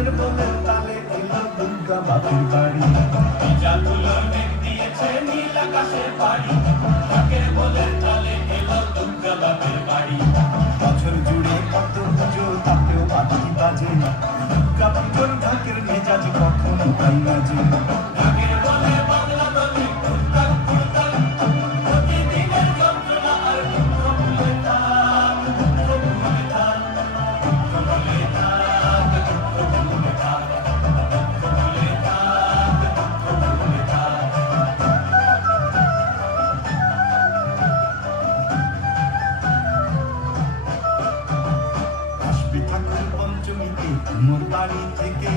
গানের মনের তালে এলো দুর্গা বাপির বাড়ি। জাগুল অনেক দিয়েছে নীল আকাশের বাড়ি গানের মনের তালে এলো দুর্গা বাপির বাড়ি বছর জুড়ে কত পুজো, তাতেও বাজি বাজে। দুর্গা পুজোর ঢাকের মেজাজ কখনো পাই বাজে পঞ্চমীতে মোর বাড়ি থেকে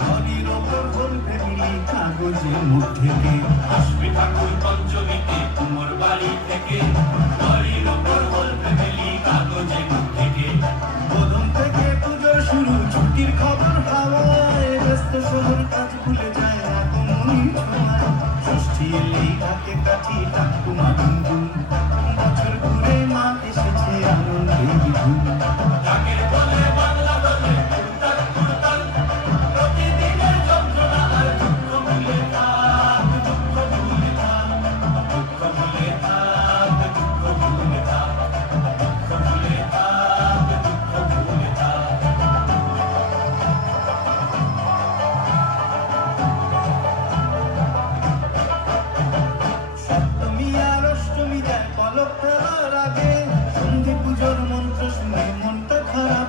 ঘরের ওপর বলবে মিলি কাগজের মুখ থেকে আসবে ঠাকুর পঞ্চমীতে কুমোর বাড়ি থেকে বাড়ির ওপর হল ফ্যামিলি কাগজে মুখ থেকে বোধন থেকে পুজোর শুরু ছুটির খবর হাওয়ায় ব্যস্ত শহর কাজ ভুলে যায় ছোঁয়ায়। ষষ্ঠী এলেই ঢাকে কাঠি ঠাকুমা ডুমডুম